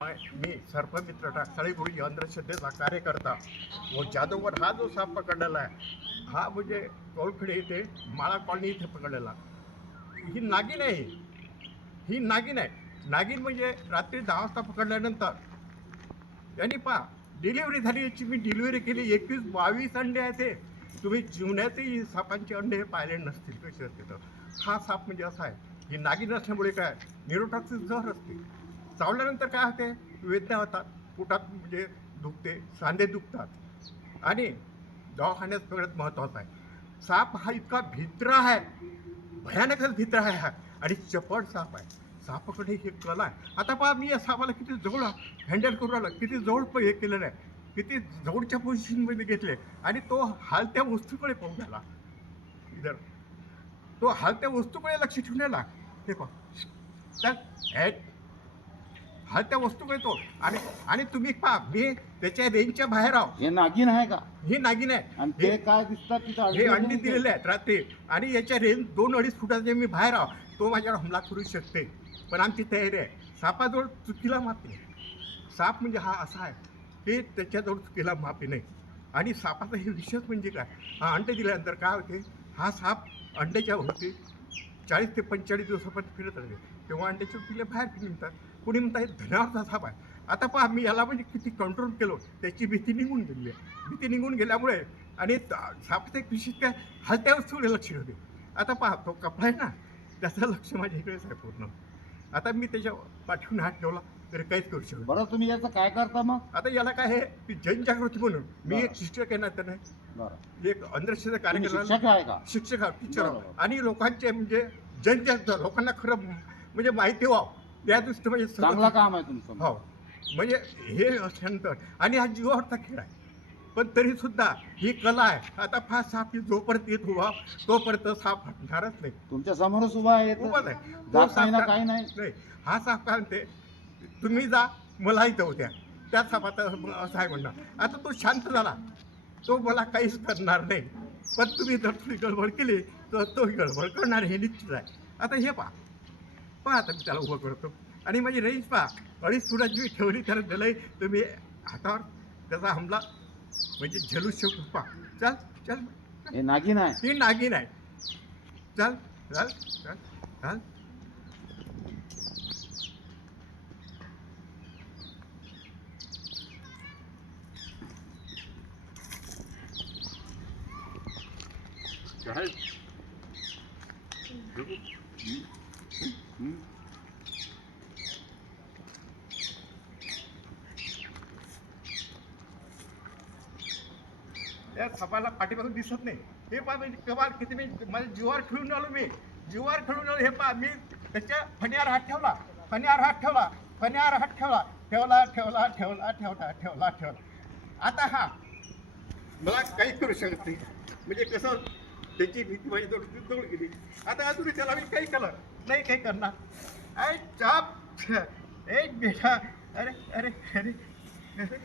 मी सर्पमित्र टाकसाळी गुरुजी अंधश्रद्धेचा कार्यकर्ता व जाधववर हा जो साप पकडलेला आहे हा म्हणजे कौलखेडे येथे माळा कॉलनी इथे पकडलेला. ही नागिन आहे. ही नागिन आहे. नागिन म्हणजे रात्री 10 वाजता पकडल्यानंतर यांनी पहा डिलिव्हरी झाली. याची मी डिलिव्हरी केली. 21-22 अंडे आहे ते. तुम्ही जीवनातही सापांचे अंडे हे पाहिले नसतील कसे असते. तर हा साप म्हणजे असा आहे. ही नागिन असल्यामुळे काय न्यूरोटॉक्सिक जहर असते. चावल्यानंतर काय होते, वेदना होतात, पोटात म्हणजे दुखते, सांधे दुखतात. आणि दवाखान्यात सगळ्यात महत्त्वाचं आहे, साप हा इतका भित्रा आहे, भयानकच भित्रा आहे हा. आणि चपळ साप आहे. सापाकडे हे कला आहे. आता पहा मी या सापाला किती जवळ हँडल करू राहिलो, किती जवळ हे केलेलं आहे, किती जवळच्या पोझिशनमध्ये घेतले. आणि तो हालत्या वस्तूकडे पाहून गेला. इधर तो हालत्या वस्तूकडे लक्ष ठेवून राहिला. हे पहा तर हा त्या वस्तू घेतो. आणि आणि तुम्ही पहा मी त्याच्या रेंजच्या बाहेर आहो. हे नागिन आहे का? ही नागिन आहे. आणि ते काय दिसतात तिथं? हे अंडी दिलेले आहेत रात्री. आणि याच्या रेंज 2-2.5 फुटाचे मी बाहेर आहो. तो माझ्यावर हमला करू शकते, पण आमची तयारी आहे. सापाजवळ चुकीला माफी नाही. साप म्हणजे हा असा आहे की त्याच्याजवळ चुकीला माफी नाही. आणि सापाचा हे विशेष म्हणजे काय, हा अंडे दिल्यानंतर काय होते, हा साप अंड्याच्या भोवती 40 ते 45 दिवसापर्यंत फिरत राहते. तेव्हा अंड्याच्या पिल्ले बाहेर निघतात. कोणी म्हणता हे धनावरचा साप आहे. आता पहा मी याला म्हणजे किती कंट्रोल केलं, त्याची भीती निघून गेली आहे. भीती निघून गेल्यामुळे आणि सापाचं एक विशेष काय हलत्या वस्तूकडे लक्ष होते. आता पहा तो कपडा आहे ना, त्याचं लक्ष माझ्या इकडेच आहे पूर्ण. आता मी त्याच्या पाठवून हात ठेवला तरी काहीच करू शकतो. बरं, तुम्ही याचं काय करता मग? आता याला काय आहे की जनजागृती म्हणून मी एक शिक्षक आहे ना, तर बरं, एक अंधश्रद्धेचा तुम्ही कार्यक्रम शिक्षक आहे का? शिक्षक टीचर बरोबर. आणि लोकांचे म्हणजे जनजागृती, लोकांना खरं म्हणजे माहिती व्हावं त्या दृष्टी म्हणजे चांगलं काम आहे तुमचं. हो. म्हणजे हे असल्यानंतर आणि हा जीवावरचा खेळ आहे, पण तरी सुद्धा ही कला आहे. आता फार साप जोपर्यंत येत उभा तोपर्यंत साप हटणारच नाही. तुमच्या समोरच उभा आहे. उभाच आहे. जात नाही ना, काही नाही. नाही, हा साप काय म्हणते, तुम्ही जा मला इथं होत्या त्या सापात असं आहे म्हणणार. आता तो शांत झाला, तो मला काहीच करणार नाही. पण तुम्ही जर थोडी गडबड केली तर तोही गडबड करणार हे निश्चित आहे. आता हे पहा आता मी त्याला उभं करतो. आणि माझी रेंज पहा 2.5 फुटाची मी ठेवली, त्याला दिलंय. तुम्ही हातावर त्याचा हमला म्हणजे झेलू शकतो. पहा चल चल, हे नागिन आहे. ही नागिन आहे. चल चल चल चल. त्या सापाला पाठीपासून दिसत नाही. हे पहा म्हणजे कमाल किती मी माझ्या जीवावर खेळून आलो. मी जीवावर खेळून आलो. हे पहा मी त्याच्या फण्यावर हात ठेवला, फण्यावर हात ठेवला, फण्यावर हात ठेवला, ठेवला ठेवला ठेवला ठेवला ठेवला ठेवला. आता हा मला काहीच करू शकत नाही. म्हणजे कसं त्याची भीती माझी जवळ गेली. आता अजूनही त्याला मी काही केलं नाही, काही करणार. अरे चाप ए बेटा, अरे अरे अरे अरे